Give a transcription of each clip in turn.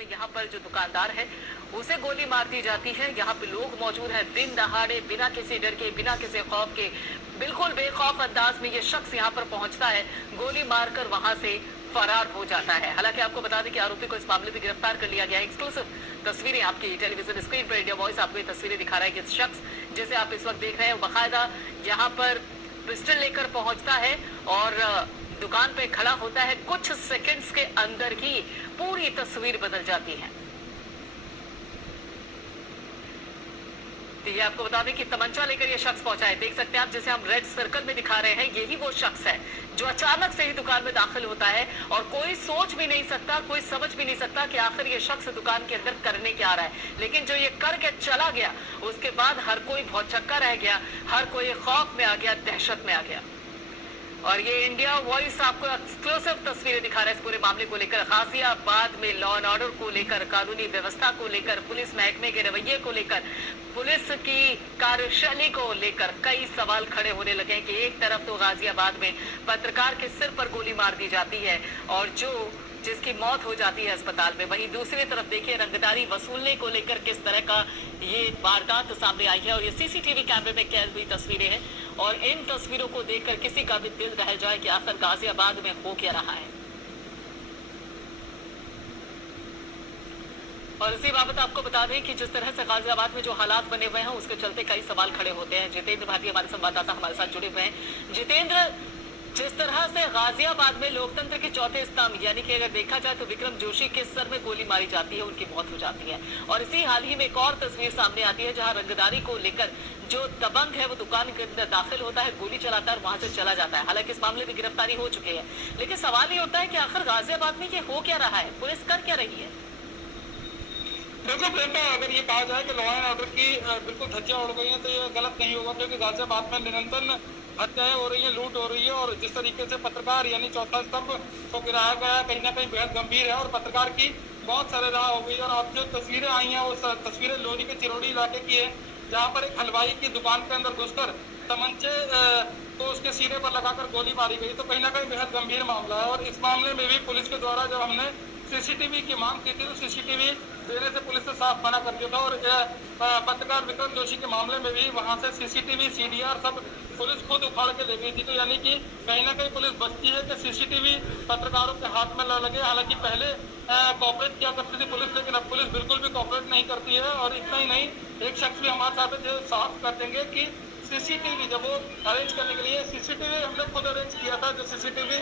यहाँ पर जो दुकानदार है उसे गोली मार दी जाती है। यहाँ पे लोग मौजूद हैं दिन दहाड़े, बिना किसी डर के, बिना किसी खौफ के, बिल्कुल बेखौफ अंदाज में ये शख्स यहाँ पर पहुंचता है, गोली मारकर वहां से फरार हो जाता है। हालांकि आपको बता दें कि आरोपी को इस मामले में गिरफ्तार कर लिया गया है। एक्सक्लूसिव तस्वीरें आपकी टेलीविजन स्क्रीन पर इंडिया वॉइस आपको ये तस्वीरें दिखा रहा है कि इस शख्स जिसे आप इस वक्त देख रहे हैं बाकायदा यहाँ पर पिस्टल लेकर पहुंचता है और दुकान पे खड़ा होता है। कुछ सेकंड्स के अंदर ही पूरी तस्वीर बदल जाती है। तो ये आपको बता दें कि तमंचा लेकर ये शख्स पहुंचा है। देख सकते हैं आप, जिसे हम रेड सर्कल में दिखा रहे हैं, यही वो शख्स है जो अचानक से ही दुकान में दाखिल होता है और कोई सोच भी नहीं सकता, कोई समझ भी नहीं सकता कि आखिर ये शख्स दुकान के अंदर करने क्या आ रहा है। लेकिन जो ये करके चला गया उसके बाद हर कोई भौचक्का रह गया, हर कोई खौफ में आ गया, दहशत में आ गया। और ये इंडिया वॉइस आपको एक्सक्लूसिव तस्वीरें दिखा रहा है इस पूरे मामले को लेकर। गाजियाबाद में लॉ एंड ऑर्डर को लेकर, कानूनी व्यवस्था को लेकर, पुलिस महकमे के रवैये को लेकर, पुलिस की कार्यशैली को लेकर कई सवाल खड़े होने लगे कि एक तरफ तो गाजियाबाद में पत्रकार के सिर पर गोली मार दी जाती है और जिसकी मौत हो जाती है अस्पताल में, वहीं दूसरी तरफ देखिए रंगदारी वसूलने को लेकर किस तरह का ये वारदात सामने आई है। और ये सीसीटीवी कैमरे में कैद हुई तस्वीरें हैं और इन तस्वीरों को देखकर किसी का भी दिल दहल जाए कि आखिर गाजियाबाद में हो क्या रहा है। और इसी बाबत आपको बता दें कि जिस तरह से गाजियाबाद में जो हालात बने हुए हैं उसके चलते कई सवाल खड़े होते हैं। जितेंद्र भाटी हमारे संवाददाता हमारे साथ जुड़े हुए हैं। जितेंद्र, जिस तरह से गाजियाबाद में लोकतंत्र के चौथे स्तंभ यानी कि अगर देखा जाए तो विक्रम जोशी के सर में गोली मारी जाती है, उनकी मौत हो जाती है। और इसी हाल ही में एक और तस्वीर सामने आती है जहां रंगदारी को लेकर जो दबंग है वो दुकान के अंदर दाखिल होता है, गोली चलाता है और वहां से चला जाता है। हालांकि इस मामले में गिरफ्तारी हो चुकी है, लेकिन सवाल ये होता है कि आखिर गाजियाबाद में ये हो क्या रहा है, पुलिस कर क्या रही है। बिल्कुल प्रियंका, अगर ये कहा जाए कि लॉ एंड ऑर्डर की बिल्कुल धज्जियां उड़ गई हैं तो ये गलत नहीं होगा, क्योंकि गाजियाबाद में निरंतर हत्याएं हो रही है, लूट हो रही है और जिस तरीके से पत्रकार यानी चौथा स्तंभ को गिराया गया कहीं ना कहीं बेहद गंभीर है और पत्रकार की बहुत सरेराह हो गई। और अब जो तस्वीरें आई हैं वो तस्वीरें लोनी के चिरौड़ी इलाके की है, जहाँ पर एक हलवाई की दुकान के अंदर घुसकर तमंचे को उसके सीने पर लगाकर गोली मारी गई। तो कहीं ना कहीं बेहद गंभीर मामला है और इस मामले में भी पुलिस के द्वारा जब हमने सीसीटीवी की मांग की थी तो सीसीटीवी देने से पुलिस ने साफ मना कर दिया था। और पत्रकार विक्रम जोशी के मामले में भी वहां से सीसीटीवी, सीडीआर सब पुलिस खुद उखाड़ के ले गई थी। तो यानी कि कहीं ना कहीं पुलिस बचती है कि सीसीटीवी पत्रकारों के हाथ में न लगे। हालांकि पहले कॉपरेट किया करती थी पुलिस, लेकिन अब पुलिस बिल्कुल भी कॉपरेट नहीं करती है। और इतना ही नहीं, एक शख्स भी हमारे साथ जो साफ कर देंगे कि सीसीटीवी जब वो अरेंज करने के लिए सीसीटीवी हमने खुद अरेंज किया था, जो सीसीटीवी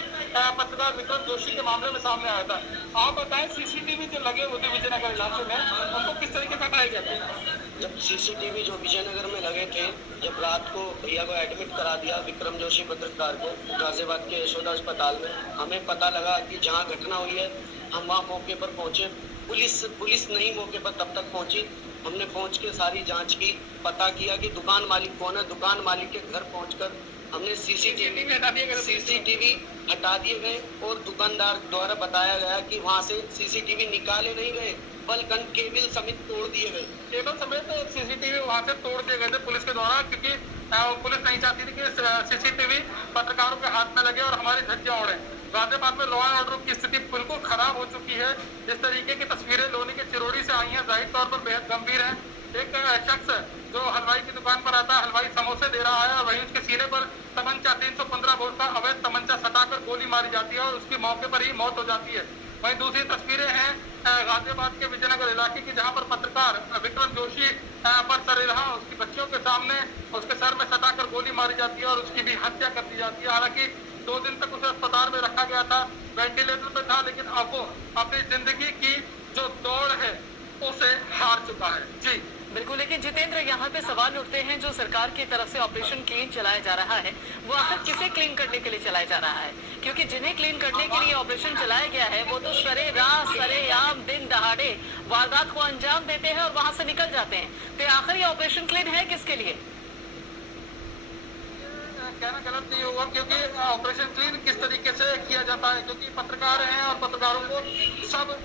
पत्रकार विक्रम जोशी के मामले में सामने आया था। आप बताएं, सीसीटीवी जो लगे हुए थे विजयनगर इलाके में उनको किस तरीके से हटाया गया था? जब सीसीटीवी जो विजयनगर में लगे थे, जब रात को भैया को एडमिट करा दिया विक्रम जोशी पत्रकार को गाजियाबाद के यशोदा अस्पताल में, हमें पता लगा कि जहाँ घटना हुई है हम वहाँ मौके पर पहुंचे। पुलिस नहीं मौके पर तब तक पहुंची। हमने पहुंच के सारी जांच की, पता किया कि दुकान मालिक कौन है। दुकान मालिक के घर पहुंचकर हमने सीसीटीवी हटा दिए गए और दुकानदार द्वारा बताया गया कि वहां से सीसीटीवी निकाले नहीं गए, बल्कि केबल समेत तोड़ दिए गए। केबल समेत सीसीटीवी वहां से तोड़ दिए गए थे पुलिस के द्वारा, क्योंकि पुलिस नहीं चाहती थी कि सीसीटीवी पत्रकारों के हाथ में लगे और हमारी धज्जियां उड़े। गाजियाबाद में लॉ एंड ऑर्डर की स्थिति बिल्कुल खराब हो चुकी है। जिस तरीके की तस्वीरें लोनी के चिरौड़ी से आई हैं, जाहिर तौर पर बेहद गंभीर है। एक शख्स जो हलवाई की दुकान पर आता है, हलवाई समोसे दे रहा है और वहीं उसके सीने पर तमंचा 315 बोर का अवैध तमंचा सटाकर गोली मारी जाती है और उसकी मौके पर ही मौत हो जाती है। वहीं दूसरी तस्वीरें हैं गाजियाबाद के विजयनगर इलाके की, जहां पर पत्रकार विक्रम जोशी पर सरेराह उसकी बच्चियों के सामने उसके सर में सटाकर गोली मारी जाती है और उसकी भी हत्या कर दी जाती है। हालांकि 2 दिन तक उसे अस्पताल में रखा गया था, वेंटिलेटर पे था, लेकिन अब वो अपनी जिंदगी की जो दौड़ है उसे हार चुका है। जी बिल्कुल, लेकिन जितेंद्र यहाँ पे सवाल उठते हैं, जो सरकार की तरफ से ऑपरेशन क्लीन चलाया जा रहा है वो आखिर किसे क्लीन करने के लिए चलाया जा रहा है? क्योंकि जिन्हें क्लीन करने के लिए ऑपरेशन चलाया गया है वो तो सरेआम दिन दहाड़े वारदात को अंजाम देते हैं और वहां से निकल जाते हैं। तो आखिर ये ऑपरेशन क्लीन है किसके लिए? कहना गलत नहीं होगा, क्योंकि ऑपरेशन क्लीन किस तरीके से किया जाता है, क्योंकि पत्रकार हैं और पत्रकारों को सब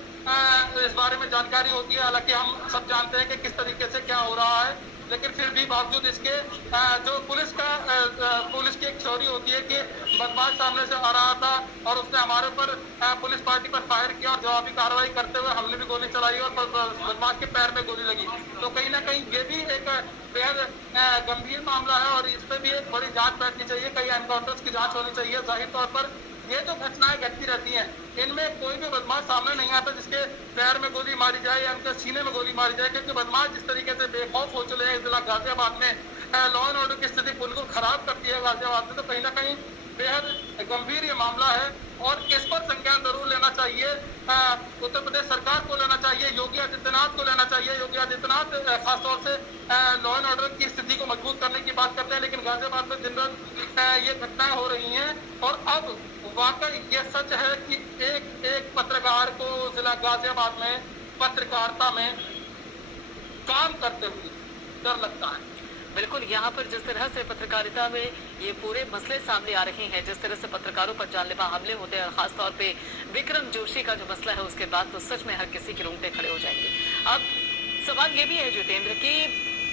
इस बारे में जानकारी होती है। हालांकि हम सब जानते हैं कि किस तरीके से क्या हो रहा है। लेकिन फिर भी बावजूद इसके जो पुलिस की एक थ्योरी होती है कि बदमाश सामने से आ रहा था और उसने हमारे ऊपर पुलिस पार्टी पर फायर किया और जवाबी कार्रवाई करते हुए हमने भी गोली चलाई और बदमाश के पैर में गोली लगी। तो कहीं ना कहीं ये भी एक बेहद गंभीर मामला है और इस पर भी एक बड़ी जांच बैठनी चाहिए, कई एनकाउंटर्स की जांच होनी चाहिए। जाहिर तौर पर ये जो घटनाएं घटती रहती हैं, इनमें कोई भी बदमाश सामने नहीं आता जिसके पैर में गोली मारी जाए या उनके सीने में गोली मारी जाए, क्योंकि बदमाश जिस तरीके से बेखौफ हो चले हैं जिला गाजियाबाद में, लॉ एंड ऑर्डर की स्थिति बिल्कुल खराब करती है गाजियाबाद में। तो कहीं ना कहीं बेहद गंभीर ये मामला है और इस पर संज्ञान जरूर लेना चाहिए, उत्तर प्रदेश सरकार को लेना चाहिए, योगी आदित्यनाथ को लेना चाहिए। योगी आदित्यनाथ खासतौर से लॉ एंड ऑर्डर की स्थिति को मजबूत करने की बात करते हैं, लेकिन गाजियाबाद में दिन रात ये घटनाएं हो रही हैं और अब वाकई ये सच है कि एक पत्रकार को जिला गाजियाबाद में पत्रकारिता में काम करते हुए डर लगता है। बिल्कुल, यहाँ पर जिस तरह से पत्रकारिता में ये पूरे मसले सामने आ रहे हैं, जिस तरह से पत्रकारों पर जानलेवा हमले होते हैं, खासतौर पे विक्रम जोशी का जो मसला है उसके बाद तो सच में हर किसी के रोंगटे खड़े हो जाएंगे। अब सवाल ये भी है जितेंद्र कि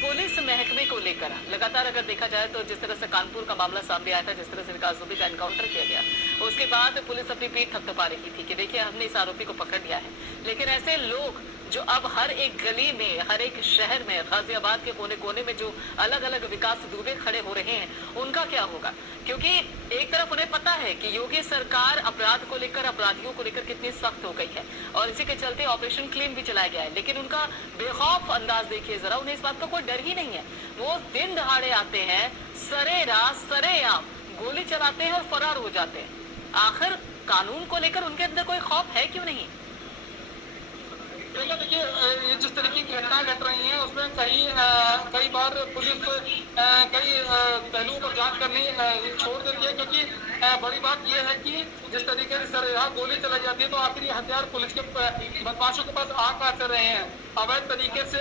पुलिस महकमे को लेकर लगातार अगर देखा जाए तो जिस तरह से कानपुर का मामला सामने आया था, जिस तरह से विकास दुबे का एनकाउंटर किया गया, उसके बाद पुलिस अपनी पीठ थपथपा रही थी कि देखिए हमने इस आरोपी को पकड़ लिया है। लेकिन ऐसे लोग जो अब हर एक गली में, हर एक शहर में, गाजियाबाद के कोने कोने में जो अलग अलग विकास दुबे खड़े हो रहे हैं, उनका क्या होगा? क्योंकि एक तरफ उन्हें पता है कि योगी सरकार अपराध को लेकर, अपराधियों को लेकर कितनी सख्त हो गई है और इसी के चलते ऑपरेशन क्लीन भी चलाया गया है, लेकिन उनका बेखौफ अंदाज देखिए जरा, उन्हें इस बात का कोई डर ही नहीं है। वो दिन दहाड़े आते हैं, सरेरात सरेआम गोली चलाते हैं और फरार हो जाते हैं। आखिर कानून को लेकर उनके अंदर कोई खौफ है क्यों नहीं? देखिए, ये जिस तरीके की घटनाएं घट रही हैं उसमें कई बार पुलिस कई पहलुओं पर जांच करनी छोड़ देती है, क्योंकि बड़ी बात यह है कि जिस तरीके से सरेराह गोली चलाई जाती है तो आखिर ये हथियार पुलिस के बदमाशों के पास आ कहाँ से रहे हैं? अवैध तरीके से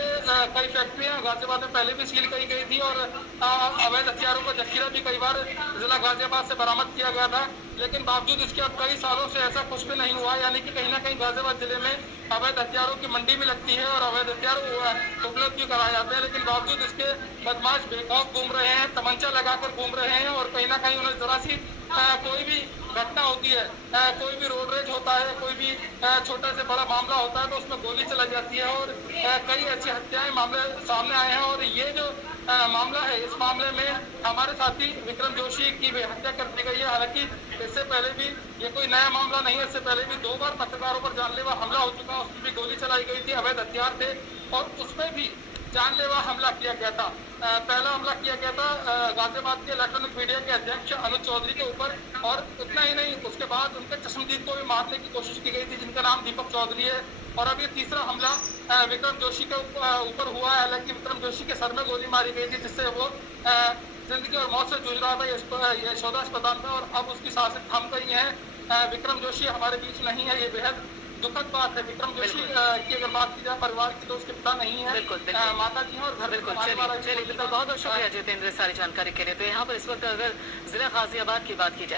कई फैक्ट्रियां गाजियाबाद में पहले भी सील की गई थी और अवैध हथियारों का जखीरा भी कई बार जिला गाजियाबाद से बरामद किया गया था, लेकिन बावजूद इसके अब कई सालों से ऐसा कुछ भी नहीं हुआ। यानी कि कहीं ना कहीं गाजियाबाद जिले में अवैध हथियारों की मंडी भी लगती है और अवैध हथियार उपलब्ध भी कराए जाते हैं, लेकिन बावजूद इसके बदमाश बेखौफ घूम रहे हैं, तमंचा लगाकर घूम रहे हैं और कहीं ना कहीं उन्हें जरा सी कोई भी घटना होती है, कोई भी रोड रेज होता है, कोई भी छोटा से बड़ा मामला होता है तो उसमें गोली चलाई जाती है और कई ऐसी हत्याएं मामले सामने आए हैं। और ये जो मामला है, इस मामले में हमारे साथी विक्रम जोशी की भी हत्या कर दी गई है। हालांकि इससे पहले भी ये कोई नया मामला नहीं है, इससे पहले भी 2 बार पत्रकारों पर जानलेवा हमला हो चुका, उसमें भी गोली चलाई गई थी, अवैध हथियार थे और उसमें भी जानलेवा हमला किया गया था। पहला हमला किया गया था गाजियाबाद के इलेक्ट्रॉनिक मीडिया के अध्यक्ष अनुज चौधरी के ऊपर और उतना ही नहीं, उसके बाद उनके चश्मदीद को भी मारने की कोशिश की गई थी जिनका नाम दीपक चौधरी है। और अब ये तीसरा हमला विक्रम जोशी के ऊपर हुआ है। हालांकि विक्रम जोशी के सर में गोली मारी गई थी जिससे वो जिंदगी और मौत से जूझ रहा था यशोदा अस्पताल में और अब उसकी सांसें थम गई हैं। विक्रम जोशी हमारे बीच नहीं है, ये बेहद दुखद बात है। विक्रम जोशी की अगर बात की जाए परिवार की तो उसके पिता नहीं है, माता जी हैं और घर बिल्कुल। चलिए बहुत बहुत शुक्रिया जितेंद्र सारी जानकारी के लिए। तो यहाँ पर इस वक्त अगर जिला गाजियाबाद की बात की जाए